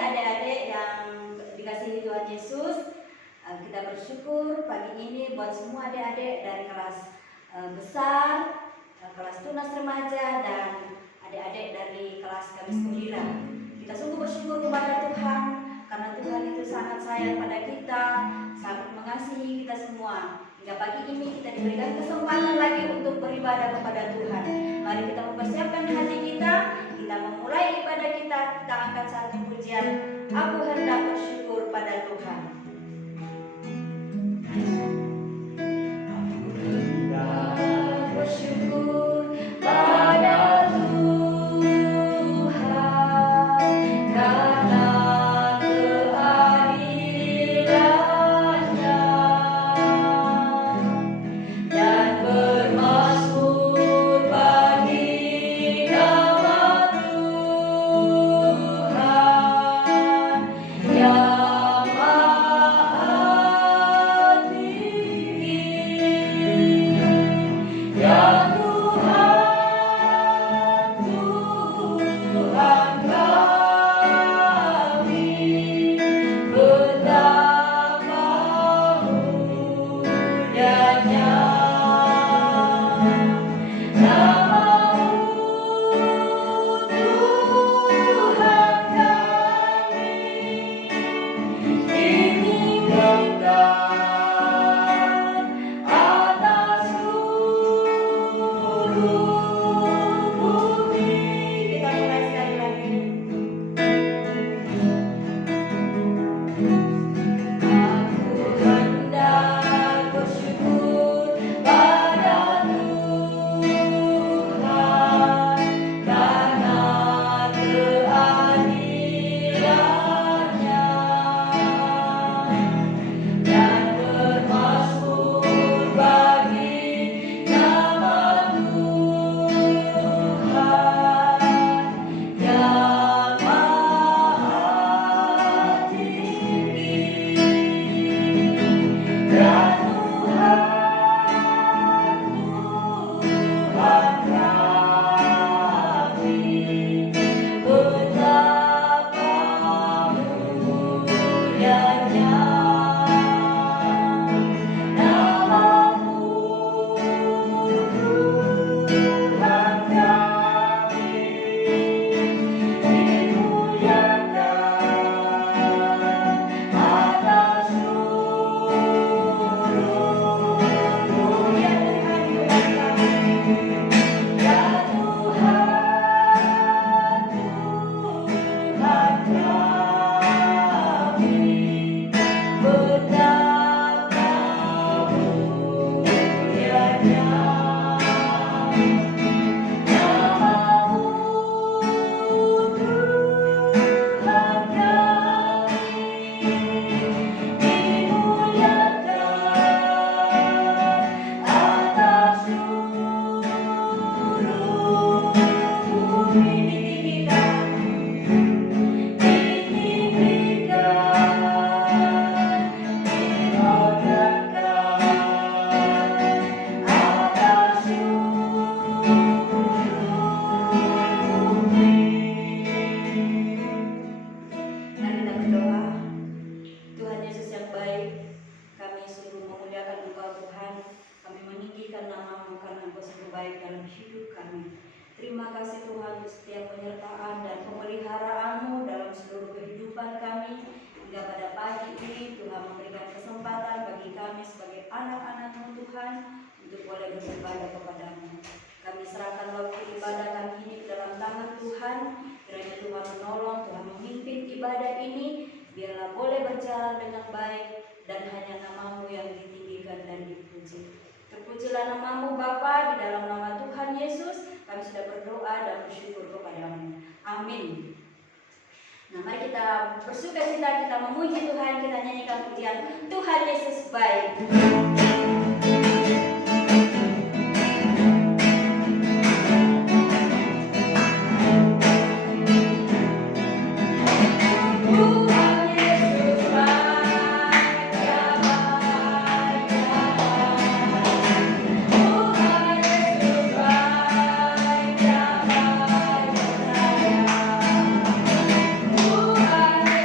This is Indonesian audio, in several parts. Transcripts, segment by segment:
adik-adik yang dikasihi Tuhan Yesus, kita bersyukur pagi ini buat semua adik-adik dari kelas besar, kelas tunas remaja, dan adik-adik dari kelas Kamis Gembira. Kita sungguh bersyukur kepada Tuhan karena Tuhan itu sangat sayang pada kita, sangat mengasihi kita semua. Hingga pagi ini kita diberikan kesempatan lagi untuk beribadah kepada Tuhan. Mari kita mempersiapkan hati kita memulai ibadah kita angkat satu pujian. Aku hendak bersyukur pada Tuhan. Aku hendak bersyukur pada Tuhan karena keadilan-Nya dan bermasmur bagi nama Tuhan yang Maha Tinggi. Ya Tuhan, Tuhan kami, betapa mulianya nama-Mu, Tuhan kami, ditinggikan atas seluruh bumi. Kita mulai sekali lagi. Aku hendak bersyukur pada Tuhan karena keadilan-Nya dan bermasmur bagi nama Tuhan yang Maha Tinggi. Ya Tuhan, Tuhan kami, betapa mulianya nama-Mu, Tuhan kami, dimuliakan atas seluruh bumi. Ya Tuhan, Tuhan kami, betapa mulianya nama-Mu, Tuhan kami, dimuliakan atas seluruh bumi. Mari kita berdoa. Tuhan Yesus yang baik, kami sungguh memuliakan Engkau Tuhan. Kami meninggikan nama-Mu karena Engkau sungguh baik dalam hidup kami. Terima kasih Tuhan untuk setiap penyertaan dan pemeliharaan-Mu dalam seluruh kehidupan kami. Hingga pada pagi ini Tuhan memberikan kesempatan bagi kami sebagai anak-anak-Mu Tuhan untuk boleh beribadah kepada-Mu. Kami serahkan waktu ibadah kami ini ke dalam tangan Tuhan. Kiranya Tuhan menolong, Tuhan memimpin ibadah ini, biarlah boleh berjalan dengan baik dan hanya nama-Mu yang ditinggikan dan dipuji. Terpujilah nama-Mu Bapa, di dalam nama Tuhan Yesus kami sudah berdoa dan bersyukur kepada-Mu. Amin. Nah, mari kita bersukacita, kita memuji Tuhan, kita nyanyikan pujian Tuhan Yesus baik. Tuhan Yesus baik, ya baik, ya baik. Tuhan Yesus baik, ya baik, ya baik.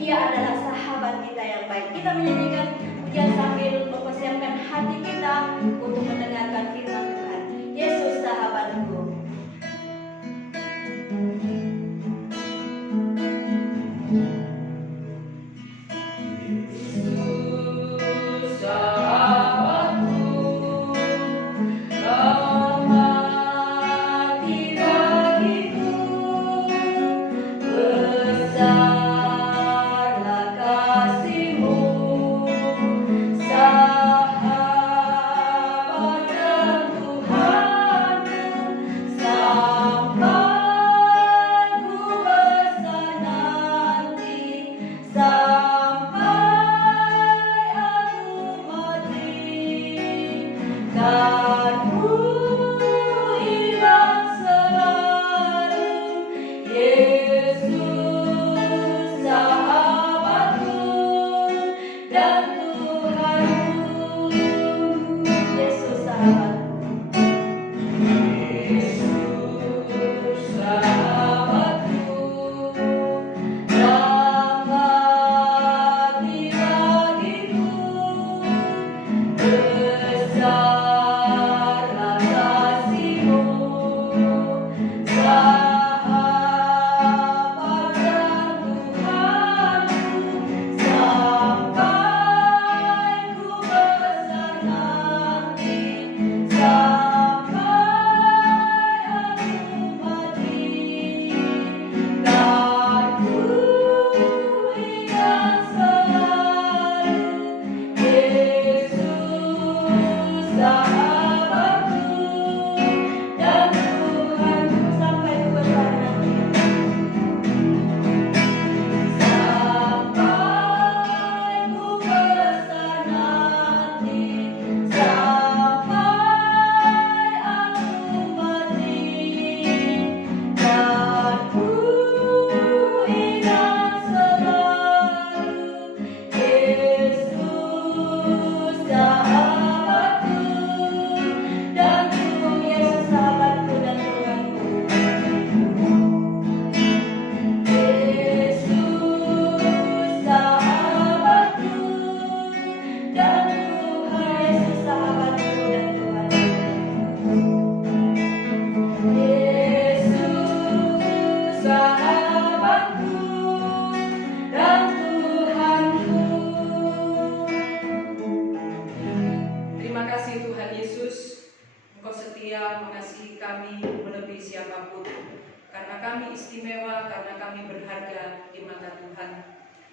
Dia adalah sahabat kita yang baik. Kita menyanyikan pujian sambil mempersiapkan hati kita untuk mendengarkan firman Tuhan. Yesus sahabatku.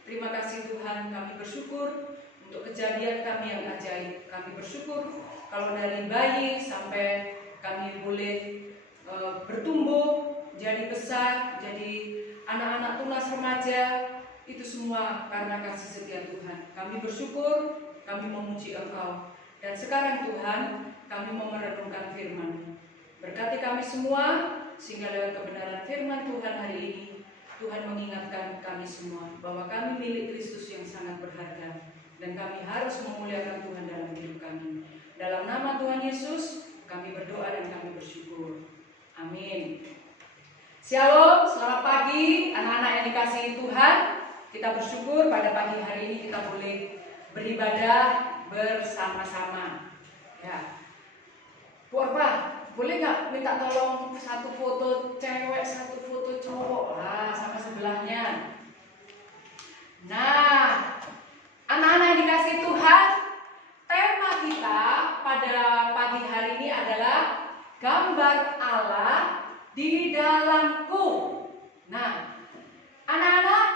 Terima kasih Tuhan, kami bersyukur untuk kejadian kami yang ajaib. Kami bersyukur kalau dari bayi sampai kami boleh bertumbuh, jadi besar, jadi anak-anak tunas remaja, itu semua karena kasih setia Tuhan. Kami bersyukur, kami memuji Engkau. Dan sekarang Tuhan, kami mau merenungkan firman-Mu. Berkati kami semua, sehingga lewat kebenaran firman Tuhan hari ini, Tuhan mengingatkan kami semua bahwa kami milik Kristus yang sangat berharga dan kami harus memuliakan Tuhan dalam hidup kami. Dalam nama Tuhan Yesus, kami berdoa dan kami bersyukur. Amin. Shalom, selamat pagi anak-anak yang dikasihi Tuhan. Kita bersyukur pada pagi hari ini kita boleh beribadah bersama-sama. Ya. Bu Orpa, boleh nggak minta tolong satu foto cewek, satu foto cowok, sama sebelahnya. Nah, anak-anak yang dikasih Tuhan, tema kita pada pagi hari ini adalah gambar Allah di dalamku. Nah, anak-anak,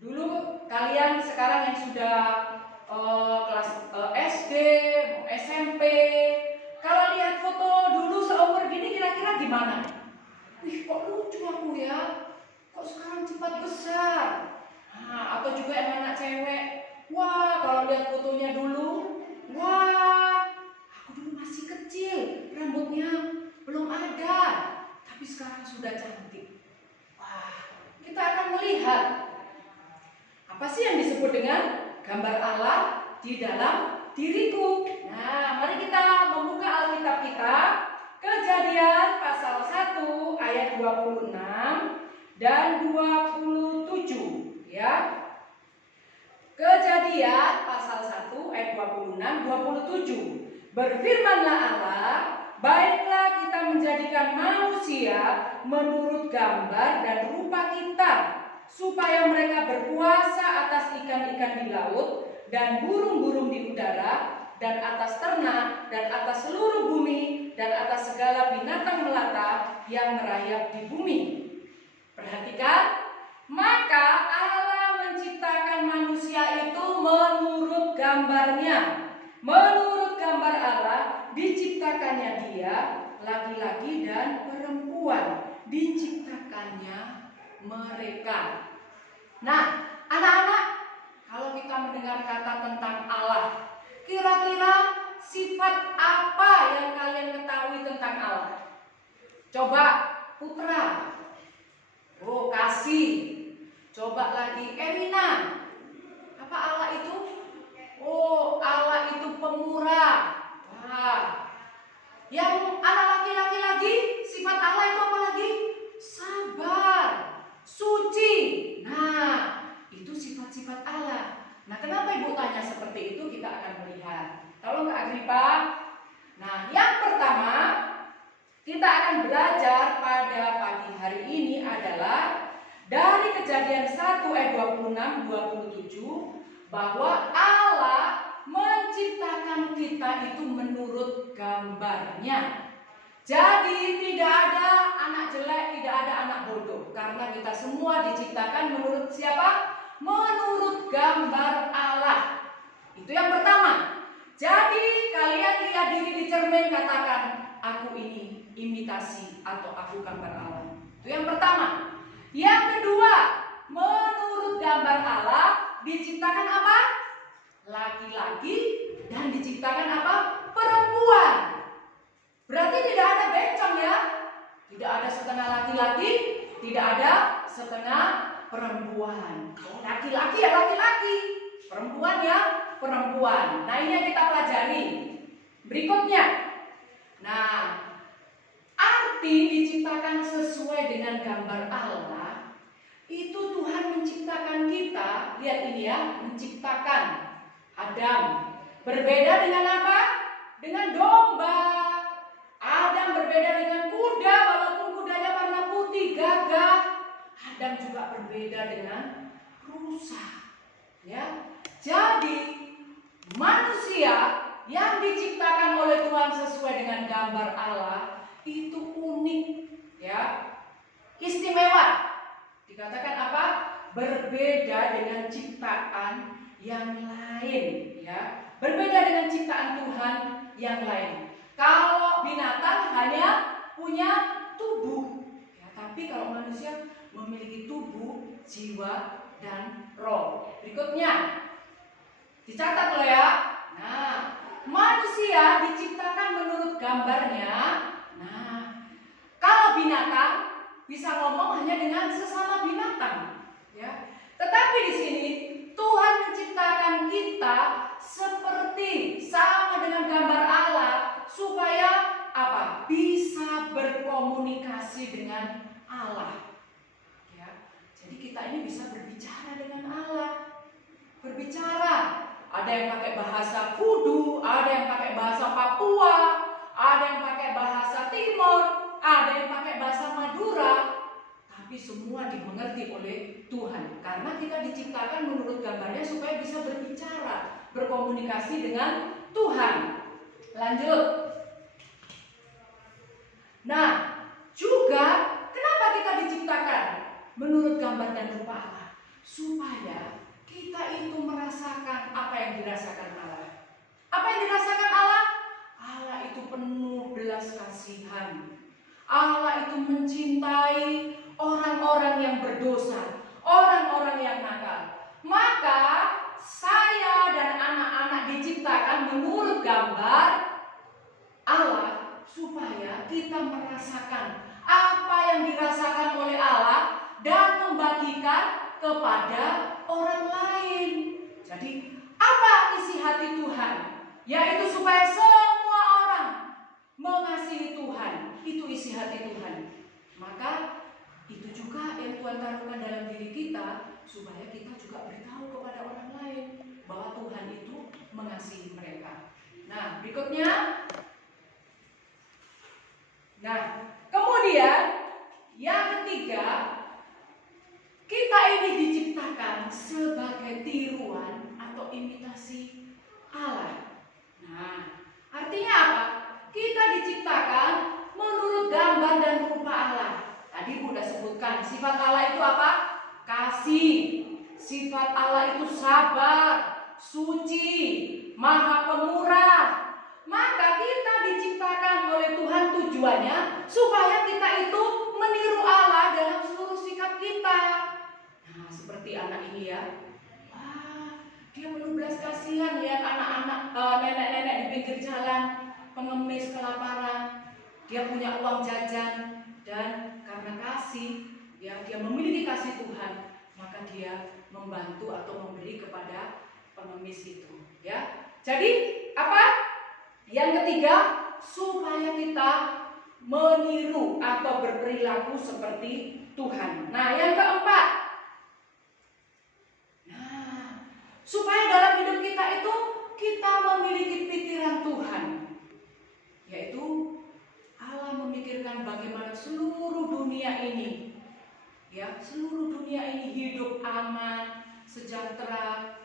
dulu kalian sekarang yang sudah kelas SD, mau SMP, kalau lihat foto dulu seumur gini kira-kira gimana? Wih, kok lucu aku ya? Kok sekarang cepat besar? Nah, atau juga yang anak cewek, wah kalau lihat fotonya dulu, wah aku dulu masih kecil, rambutnya belum ada, tapi sekarang sudah cantik. Wah, kita akan melihat apa sih yang disebut dengan gambar Allah di dalam diriku. Nah, mari kita membuka Alkitab kita, Kejadian pasal 1 ayat 26 dan 27 ya. Kejadian pasal 1 ayat 26 27. Berfirmanlah Allah, baiklah kita menjadikan manusia menurut gambar dan rupa kita, supaya mereka berkuasa atas ikan-ikan di laut dan burung-burung di udara dan atas ternak dan atas seluruh bumi dan atas segala binatang melata yang merayap di bumi. Perhatikan, maka Allah menciptakan manusia itu menurut gambarnya. Menurut gambar Allah diciptakannya dia, laki-laki dan perempuan diciptakannya mereka. Nah, anak-anak, kalau kita mendengar kata tentang Allah, kira-kira sifat apa yang kalian ketahui tentang Allah? Coba Putra. Oh, kasih. Coba lagi Erina. Apa Allah itu? Oh, Allah itu pemurah. Wah. Yang anak laki-laki lagi, sifat Allah itu apa lagi? Sabar, suci. Nah, itu sifat-sifat Allah. Nah, kenapa Ibu tanya seperti itu? Kita akan melihat. Tolong Kak Agripa. Nah, yang pertama kita akan belajar pada pagi hari ini adalah dari Kejadian 1 ayat 26-27 bahwa Allah menciptakan kita itu menurut gambarnya. Jadi tidak ada anak jelek, tidak ada anak bodoh, karena kita semua diciptakan menurut siapa? Menurut gambar Allah. Itu yang pertama. Jadi kalian lihat diri di cermin, katakan, aku ini imitasi atau aku gambar Allah. Itu yang pertama. Yang kedua, menurut gambar Allah diciptakan apa? Laki-laki dan diciptakan apa? Perempuan. Berarti tidak ada bencong ya. Tidak ada setengah laki-laki, tidak ada setengah perempuan. Laki-laki ya laki-laki, perempuan ya perempuan. Nah, ini yang kita pelajari. Berikutnya. Nah, arti diciptakan sesuai dengan gambar Allah, itu Tuhan menciptakan kita. Lihat ini ya, menciptakan Adam. Berbeda dengan apa? Dengan domba. Adam berbeda dengan kuda, walaupun kudanya warna putih, gagah. Adam juga berbeda dengan rusa. Ya. Jadi manusia yang diciptakan oleh Tuhan sesuai dengan gambar Allah itu unik, ya, istimewa. Dikatakan apa? Berbeda dengan ciptaan yang lain, ya. Berbeda dengan ciptaan Tuhan yang lain. Kalau binatang hanya punya tubuh, ya, tapi kalau manusia memiliki tubuh, jiwa, dan roh. Berikutnya, dicatat loh ya. Nah, manusia diciptakan menurut gambarnya. Nah, kalau binatang bisa ngomong hanya dengan sesama binatang, ya. Tetapi di sini Tuhan menciptakan kita seperti sama dengan gambar Allah supaya apa? Bisa berkomunikasi dengan Allah. Ya. Jadi kita ini bisa berbicara dengan Allah. Berbicara. Ada yang pakai bahasa Kudu, ada yang pakai bahasa Papua, ada yang pakai bahasa Timur, ada yang pakai bahasa Madura, tapi semua dimengerti oleh Tuhan. Karena kita diciptakan menurut gambarnya supaya bisa berbicara, berkomunikasi dengan Tuhan. Lanjut. Nah, juga kenapa kita diciptakan menurut gambar dan rupa Allah? Supaya kita itu merasakan apa yang dirasakan Allah. Apa yang dirasakan Allah? Allah itu penuh belas kasihan. Allah itu mencintai orang-orang yang berdosa, orang-orang yang nakal. Maka saya dan anak-anak diciptakan menurut gambar Allah supaya kita merasakan apa yang dirasakan oleh Allah dan membagikan kepada orang lain. Jadi apa isi hati Tuhan? Yaitu supaya semua orang mengasihi Tuhan. Itu isi hati Tuhan. Maka itu juga yang Tuhan taruhkan dalam diri kita, supaya kita juga beritahu kepada orang lain bahwa Tuhan itu mengasihi mereka. Nah, berikutnya. Nah, kemudian yang ketiga, kita ini diciptakan sebagai tiruan atau imitasi Allah. Nah, artinya apa? Kita diciptakan menurut gambar dan rupa Allah. Tadi Bu sudah sebutkan, sifat Allah itu apa? Kasih. Sifat Allah itu sabar, suci, maha pemurah. Maka kita diciptakan oleh Tuhan tujuannya supaya kita itu meniru Allah dalam seluruh sikap kita. Nah, seperti anak ini ya. Wah, dia penuh belas kasihan lihat anak-anak, nenek-nenek di pinggir jalan, pengemis, kelaparan. Dia punya uang jajan dan karena kasih, ya, dia memiliki kasih Tuhan, maka dia membantu atau memberi kepada pengemis itu. Ya, jadi apa? Yang ketiga, supaya kita meniru atau berperilaku seperti Tuhan. Nah, yang keempat, supaya dalam hidup kita itu kita memiliki pikiran Tuhan, yaitu Allah memikirkan bagaimana seluruh dunia ini, ya, seluruh dunia ini hidup aman, sejahtera.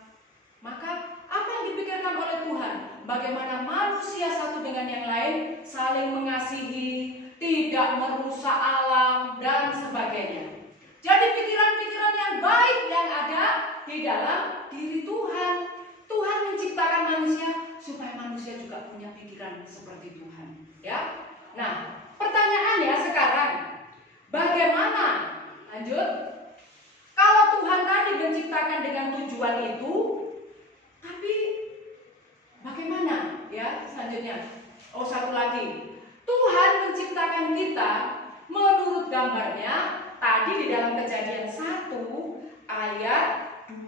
Maka apa yang dipikirkan oleh Tuhan? Bagaimana manusia satu dengan yang lain saling mengasihi, tidak merusak alam dan sebagainya. Jadi pikiran-pikiran yang baik yang ada di dalam diri Tuhan. Tuhan menciptakan manusia supaya manusia juga punya pikiran seperti Tuhan. Ya. Nah, pertanyaannya sekarang, bagaimana? Lanjut. Kalau Tuhan tadi menciptakan dengan tujuan itu, tapi bagaimana? Ya, selanjutnya. Oh, satu lagi. Tuhan menciptakan kita menurut gambarnya. Tadi di dalam Kejadian 1 ayat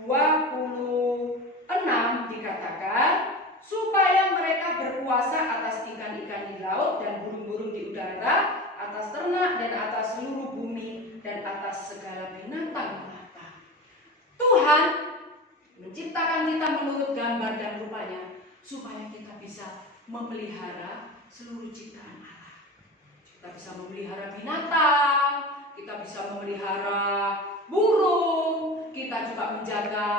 26 dikatakan supaya mereka berkuasa atas ikan-ikan di laut dan burung-burung di udara, atas ternak dan atas seluruh bumi dan atas segala binatang melata. Tuhan menciptakan kita menurut gambar dan rupanya supaya kita bisa memelihara seluruh ciptaan Allah. Kita bisa memelihara binatang, kita bisa memelihara burung, kita juga menjaga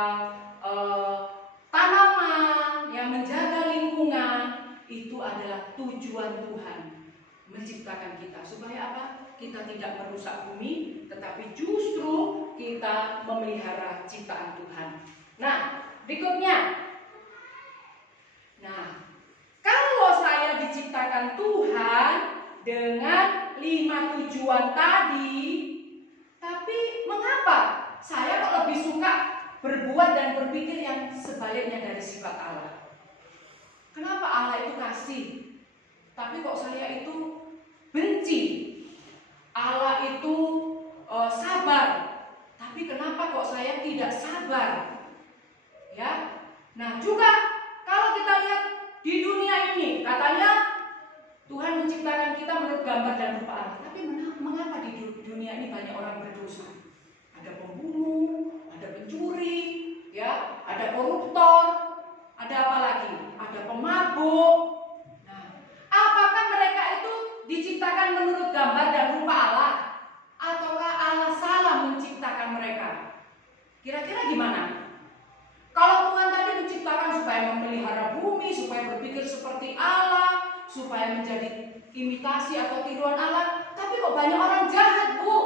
tanaman, yang menjaga lingkungan. Itu adalah tujuan Tuhan menciptakan kita. Supaya apa? Kita tidak merusak bumi, tetapi justru kita memelihara ciptaan Tuhan. Nah, berikutnya. Nah, kalau saya diciptakan Tuhan dengan 5 tujuan tadi, tapi mengapa saya kok lebih suka berbuat dan berpikir yang sebaliknya dari sifat Allah? Kenapa Allah itu kasih, tapi kok saya itu benci? Allah itu sabar, tapi kenapa kok saya tidak sabar? Ya, nah juga kalau kita lihat di dunia ini, katanya Tuhan menciptakan kita menurut gambar dan rupa Allah. Tapi mengapa di dunia ini banyak orang berdosa? Ada pembunuh, ada pencuri, ya, ada koruptor, ada apa lagi? Ada pemabuk. Nah, apakah mereka Kira-kira gimana? Kalau Tuhan tadi menciptakan supaya memelihara bumi, supaya berpikir seperti Allah, supaya menjadi imitasi atau tiruan Allah, tapi kok banyak orang jahat, Bu?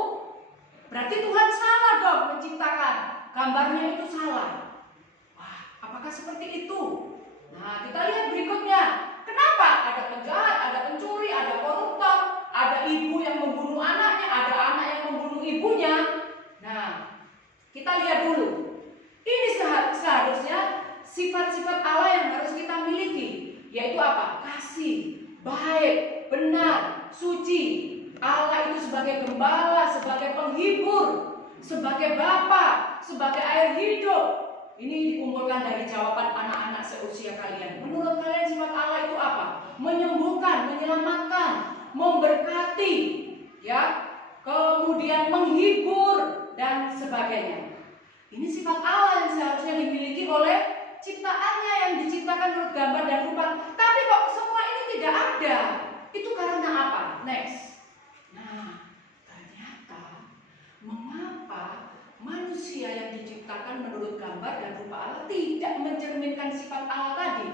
Berarti Tuhan salah dong menciptakan. Gambarnya itu salah. Wah, apakah seperti itu? Nah, kita lihat berikutnya. Kenapa? Ada penjahat, ada pencuri, ada koruptor, ada ibu yang membunuh anaknya, ada anak yang membunuh ibunya. Nah, kita lihat dulu. Ini seharusnya sifat-sifat Allah yang harus kita miliki, yaitu apa? Kasih, baik, benar, suci. Allah itu sebagai gembala, sebagai penghibur, sebagai bapa, sebagai air hidup. Ini dikumpulkan dari jawaban anak-anak seusia kalian. Menurut kalian sifat Allah itu apa? Menyembuhkan, menyelamatkan, memberkati, ya, kemudian menghibur dan sebagainya. Ini sifat Allah yang seharusnya dimiliki oleh ciptaannya yang diciptakan menurut gambar dan rupa. Tapi kok semua ini tidak ada? Itu karena apa? Next. Nah, ternyata mengapa manusia yang diciptakan menurut gambar dan rupa Allah tidak mencerminkan sifat Allah tadi?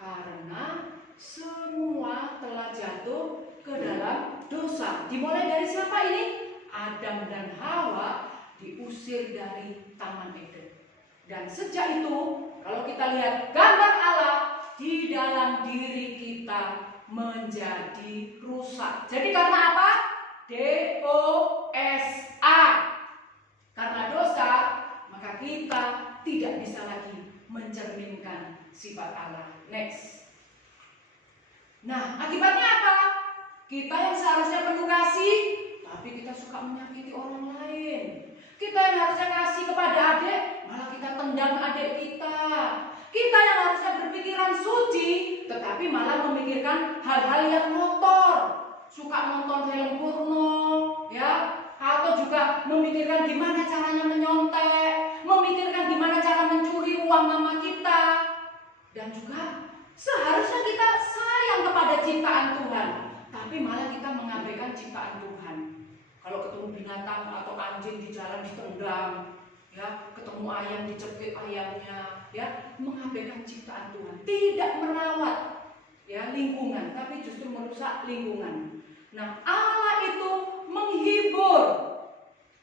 Karena semua telah jatuh ke dalam dosa. Dimulai dari siapa ini? Adam dan Hawa diusir dari Taman Eden. Dan sejak itu, kalau kita lihat gambar Allah di dalam diri kita menjadi rusak. Jadi karena apa? DOSA. Karena dosa, maka kita tidak bisa lagi mencerminkan sifat Allah. Next. Nah, akibatnya apa? Kita yang seharusnya penuh kasih, tapi kita suka menyakiti orang lain. Kita yang harusnya kasih kepada adik, malah kita tendang adik kita. Kita yang harusnya berpikiran suci, tetapi malah memikirkan hal-hal yang kotor. Suka nonton film porno, ya, atau juga memikirkan gimana caranya menyontek, memikirkan gimana cara mencuri uang mama kita. Dan juga seharusnya kita sayang kepada ciptaan Tuhan, tapi malah kita mengabaikan ciptaan Tuhan. Kalau ketemu binatang atau anjing di jalan ditendang, ya, ketemu ayam dicepit ayamnya, ya, mengabaikan ciptaan Tuhan, tidak merawat, ya, lingkungan, tapi justru merusak lingkungan. Nah, Allah itu menghibur,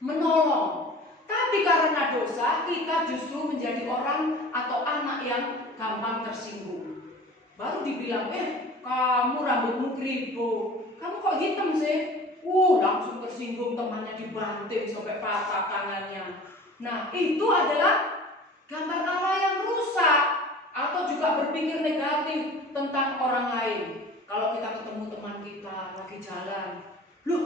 menolong, tapi karena dosa kita justru menjadi orang atau anak yang gampang tersinggung. Baru dibilang, kamu rambutmu keribu, kamu kok hitam sih? Langsung tersinggung, temannya dibanting sampai patah tangannya. Nah, itu adalah gambar Allah yang rusak atau juga berpikir negatif tentang orang lain. Kalau kita ketemu teman kita lagi jalan, loh,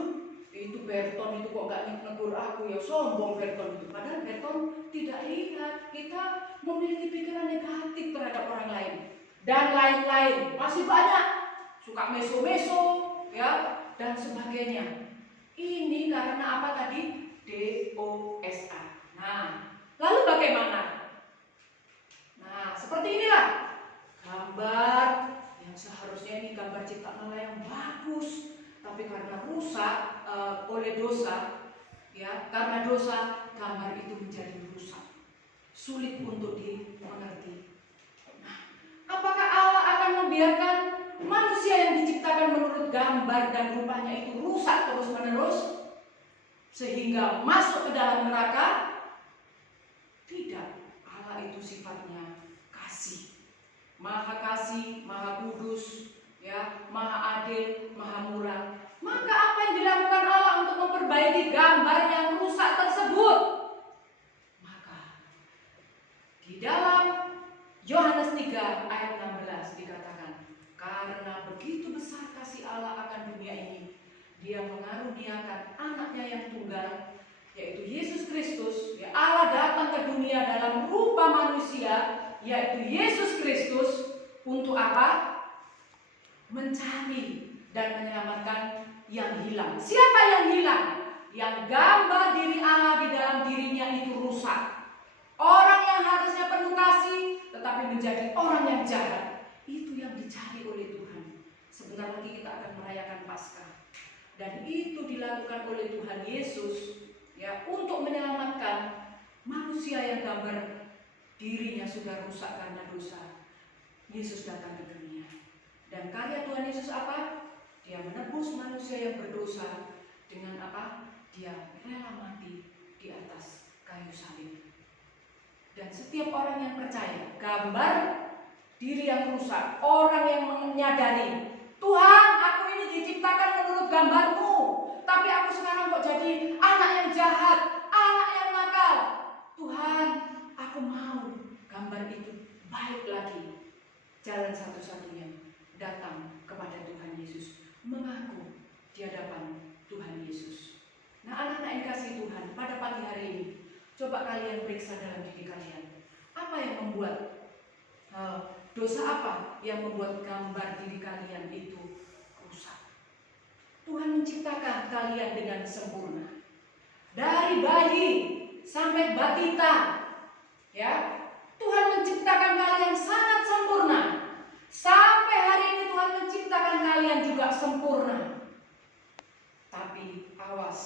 itu Berton itu kok gak negur aku, ya sombong Berton itu. Padahal Berton tidak lihat kita memiliki pikiran negatif terhadap orang lain. Dan lain-lain, masih banyak. Suka meso-meso, ya, dan sebagainya. Ini karena apa tadi? DOSA. Nah, lalu bagaimana? Nah, seperti inilah gambar yang seharusnya ini gambar ciptaan Allah yang bagus, tapi karena rusak oleh dosa, ya, karena dosa gambar itu menjadi rusak, sulit untuk dimengerti. Nah, apakah Allah akan membiarkan manusia yang diciptakan menurut gambar dan rupanya itu rusak terus-menerus sehingga masuk ke dalam neraka? Tidak. Allah itu sifatnya kasih, maha kudus, ya, maha adil, maha murah. Maka apa yang dilakukan Allah untuk memperbaiki gambar yang rusak tersebut? Maka di dalam Yohanes 3 ayat 16 dikatakan, karena begitu besar kasih Allah akan dunia ini, Dia mengaruniakan anaknya yang tunggal, yaitu Yesus Kristus. Ya, Allah datang ke dunia dalam rupa manusia, yaitu Yesus Kristus, untuk apa? Mencari dan menyelamatkan yang hilang. Siapa yang hilang? Yang gambar diri Allah di dalam dirinya itu rusak. Orang yang harusnya penuh kasih tetapi menjadi orang yang jahat. Itu yang dicari oleh Tuhan. Sebentar lagi kita akan merayakan Paskah. Dan itu dilakukan oleh Tuhan Yesus, ya, untuk menyelamatkan manusia yang gambar dirinya sudah rusak karena dosa, Yesus datang ke dunia. Dan karya Tuhan Yesus apa? Dia menebus manusia yang berdosa dengan apa? Dia rela mati di atas kayu salib. Dan setiap orang yang percaya, gambar diri yang rusak, orang yang menyadari, Tuhan, aku ini diciptakan menurut gambarmu, tapi aku sekarang kok jadi anak yang jahat, anak yang nakal. Tuhan, aku mau gambar itu baik lagi. Jalan satu-satunya datang kepada Tuhan Yesus, mengaku di hadapan Tuhan Yesus. Nah, anak-anak yang dikasihi Tuhan, pada pagi hari ini, coba kalian periksa dalam diri kalian. Apa yang membuat dosa apa yang membuat gambar diri kalian itu rusak? Tuhan menciptakan kalian dengan sempurna. Dari bayi sampai batita, ya, Tuhan menciptakan kalian sangat sempurna. Sampai hari ini Tuhan menciptakan kalian juga sempurna. Tapi awas,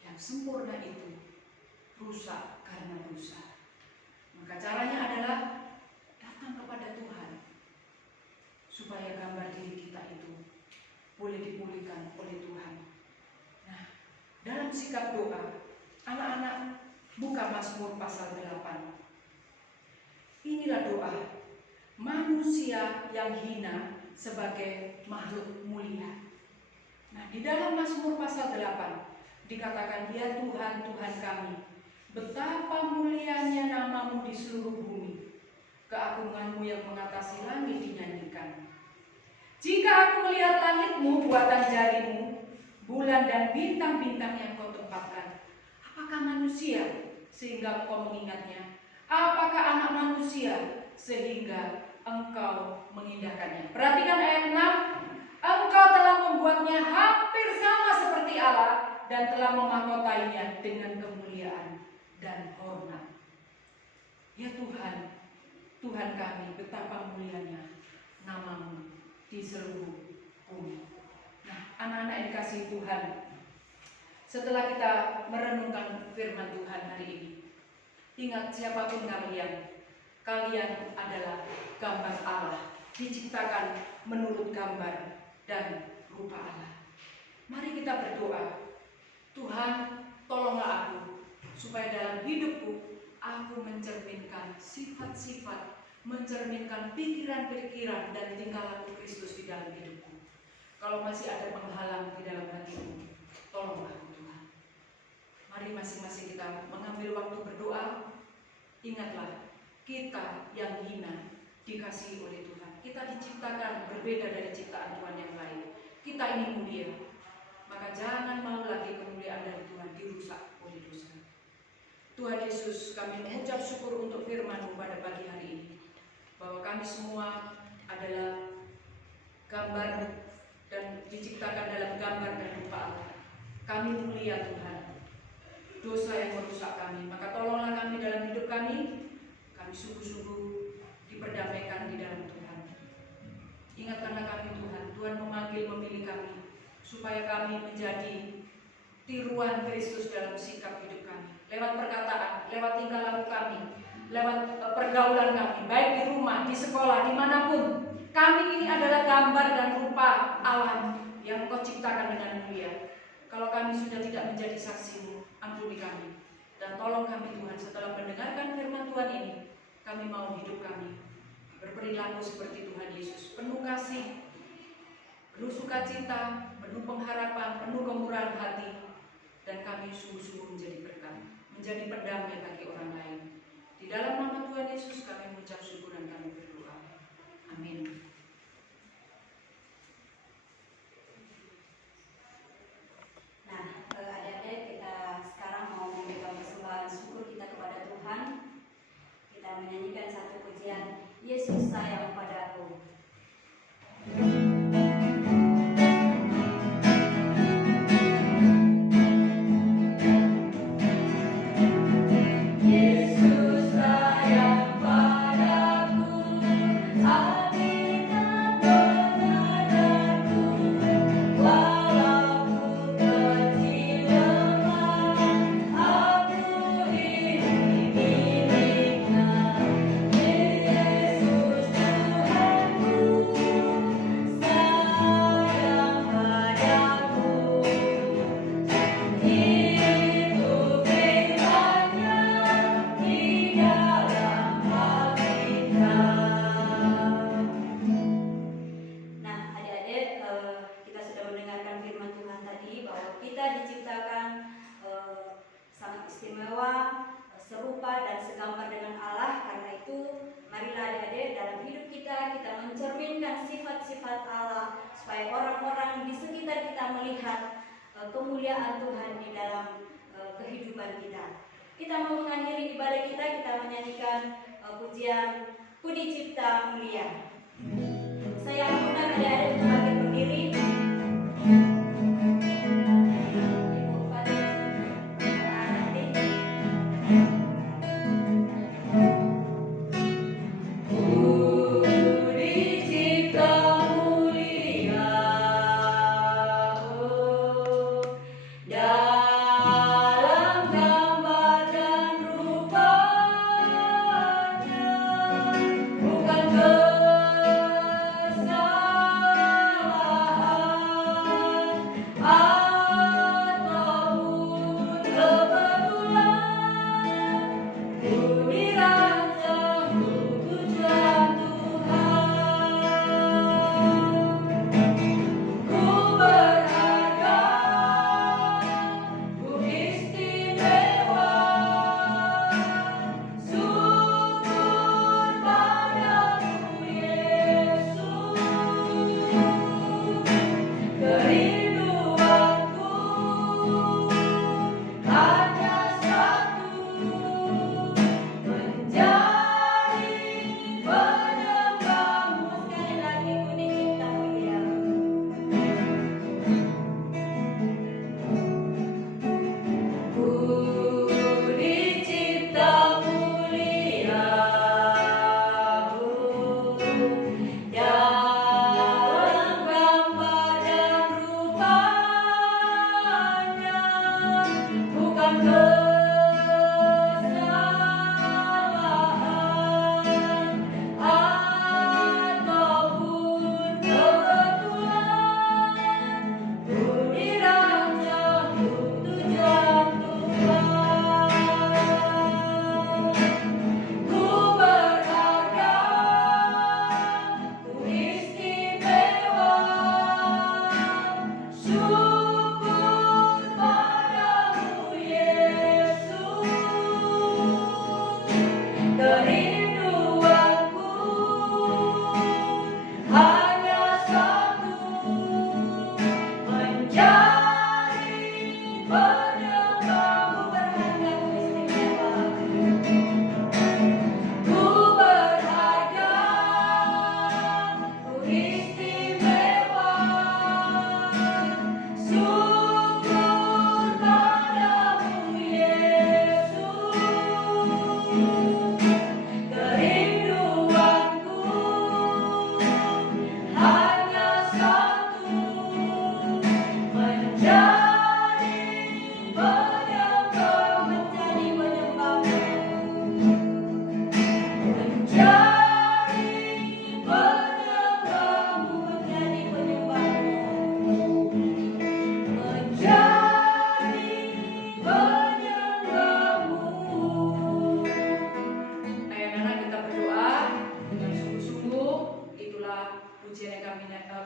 yang sempurna itu rusak karena dosa. Maka caranya adalah datang kepada Tuhan, supaya gambar diri kita itu boleh dipulihkan oleh Tuhan. Nah, dalam sikap doa, anak-anak buka Mazmur pasal 8. Inilah doa manusia yang hina sebagai makhluk mulia. Nah, di dalam Mazmur pasal 8 dikatakan, ya Tuhan, Tuhan kami, betapa mulianya namamu di seluruh bumi. Keagunganmu yang mengatasi langit dinyanyikan. Jika aku melihat langitmu, buatan jarimu, bulan dan bintang-bintang yang kau tempatkan, apakah manusia sehingga engkau mengingatnya? Apakah anak manusia sehingga engkau mengindahkannya? Perhatikan ayat 6. Engkau telah membuatnya hampir sama seperti Allah dan telah memahkotainya dengan kemuliaan dan hormat. Ya Tuhan, Tuhan kami, betapa mulianya namamu di seluruh bumi. Nah, anak-anak yang dikasihi Tuhan, setelah kita merenungkan firman Tuhan hari ini, ingat siapapun kalian, kalian adalah gambar Allah, diciptakan menurut gambar dan rupa Allah. Mari kita berdoa, Tuhan, tolonglah aku, supaya dalam hidupku, aku mencerminkan sifat-sifat, mencerminkan pikiran-pikiran dan tingkah laku Kristus di dalam hidupku. Kalau masih ada penghalang di dalam hatimu, tolonglah Tuhan. Mari masing-masing kita mengambil waktu berdoa. Ingatlah, kita yang hina dikasihi oleh Tuhan. Kita diciptakan berbeda dari ciptaan Tuhan yang lain. Kita ini mulia, maka jangan mau lagi kemuliaan dari Tuhan dirusak oleh dosa. Tuhan Yesus, kami mengucap syukur untuk firman-Mu pada pagi hari ini, bahwa kami semua adalah gambar dan diciptakan dalam gambar dan rupa Allah. Kami mulia Tuhan, dosa yang merusak kami, maka tolonglah kami dalam hidup kami sungguh-sungguh diperdamaikan di dalam Tuhan. Ingatkanlah kami Tuhan, Tuhan memanggil, memilih kami, supaya kami menjadi tiruan Kristus dalam sikap hidup kami, lewat perkataan, lewat tingkah laku kami, lewat pergaulan kami, baik di rumah, di sekolah, dimanapun. Kami ini adalah gambar dan rupa Allah yang Engkau ciptakan dengan mulia. Kalau kami sudah tidak menjadi saksi-Mu, ampuni kami. Dan tolong kami Tuhan, setelah mendengarkan firman Tuhan ini, kami mau hidup kami berperilaku seperti Tuhan Yesus, penuh kasih, penuh sukacita, penuh pengharapan, penuh kemurahan hati, dan kami sungguh-sungguh menjadi berkat, menjadi pendamai bagi orang lain. Di dalam nama Tuhan Yesus kami mengucap syukur dan kami berdoa. Amin. Nah, adik-adik, kita sekarang mau memberikan persembahan syukur kita kepada Tuhan. Kita menyanyikan satu pujian, Yesus sayang padaku. Aku ini istimewa, serupa dan segambar dengan Allah. Karena itu marilah adik-adik dalam hidup kita mencerminkan sifat-sifat Allah supaya orang-orang di sekitar kita melihat kemuliaan Tuhan di dalam kehidupan kita. Kita mau mengakhiri ibadah kita menyanyikan pujian Puji Cipta Mulia. Saya undang adik-adik untuk bangkit berdiri. Ibu Fadil, nanti. Puji Cipta Mulia, dalam gambar dan rupanya, bukan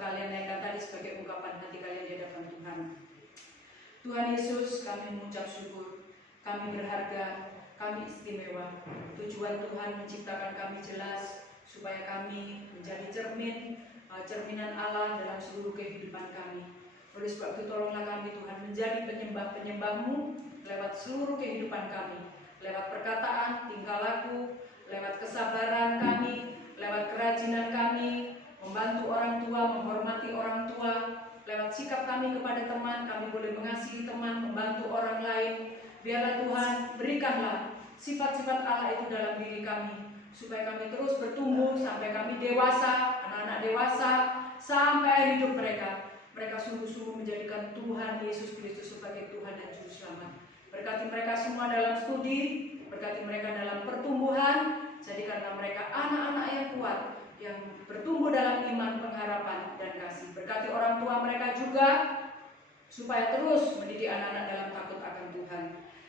kalian naikkan tadi sebagai ungkapan hati kalian di hadapan Tuhan. Tuhan Yesus, kami mengucap syukur, kami berharga, kami istimewa. Tujuan Tuhan menciptakan kami jelas, supaya kami menjadi cerminan Allah dalam seluruh kehidupan kami. Oleh sebab itu tolonglah kami Tuhan menjadi penyembah-penyembah-Mu lewat seluruh kehidupan kami, lewat perkataan, tingkah laku, lewat kesabaran kami, lewat kerajinan kami, membantu orang tua, menghormati orang tua, lewat sikap kami kepada teman, kami boleh mengasihi teman, membantu orang lain. Biarlah Tuhan berikanlah sifat-sifat Allah itu dalam diri kami, supaya kami terus bertumbuh sampai kami dewasa, anak-anak dewasa, sampai hidup mereka. Mereka sungguh-sungguh menjadikan Tuhan Yesus Kristus sebagai Tuhan dan Juru Selamat. Berkati mereka semua dalam studi, berkati mereka dalam pertumbuhan, jadikanlah mereka anak-anak yang kuat, yang bertumbuh dalam iman, pengharapan, dan kasih. Berkati orang tua mereka juga, supaya terus mendidik anak-anak dalam takut akan Tuhan.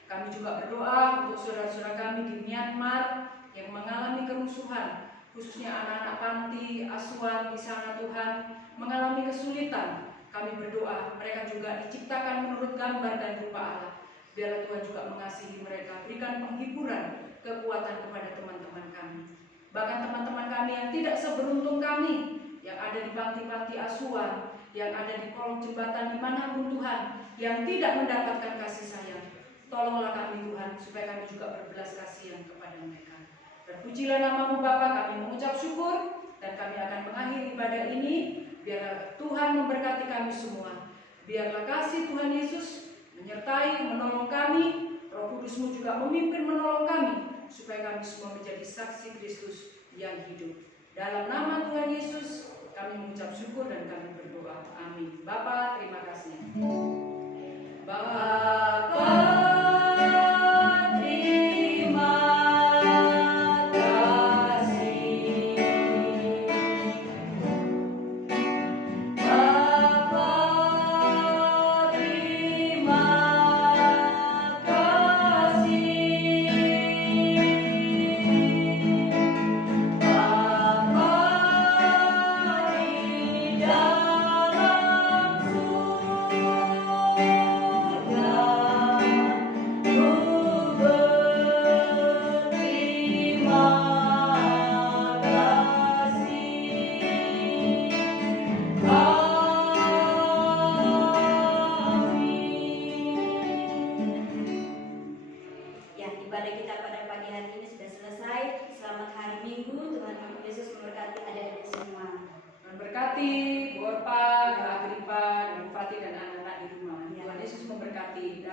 Kami juga berdoa untuk saudara-saudara kami di Myanmar yang mengalami kerusuhan, khususnya anak-anak panti, asuhan di sana Tuhan, mengalami kesulitan. Kami berdoa mereka juga diciptakan menurut gambar dan rupa Allah. Biarlah Tuhan juga mengasihi mereka, berikan penghiburan, kekuatan kepada teman-teman kami. Bahkan teman-teman kami yang tidak seberuntung kami, yang ada di panti-panti asuhan, yang ada di kolong jembatan dimanapun Tuhan, yang tidak mendapatkan kasih sayang. Tolonglah kami Tuhan, supaya kami juga berbelas kasihan kepada mereka. Terpujilah nama-Mu Bapa, kami mengucap syukur, dan kami akan mengakhiri ibadah ini. Biarlah Tuhan memberkati kami semua. Biarlah kasih Tuhan Yesus menyertai, menolong kami. Roh Kudus-Mu juga memimpin menolong kami, supaya kami semua menjadi saksi Kristus yang hidup. Dalam nama Tuhan Yesus, kami mengucap syukur dan kami berdoa. Amin. Bapa, terima kasih. Bapa, ibadah kita pada pagi hari ini sudah selesai. Selamat hari Minggu. Tuhan Yesus memberkati adik-adik semua. Memberkati Bu Orpa, Bu Agripa, dan Fatih dan anak-anak di rumah. Tuhan Yesus memberkati.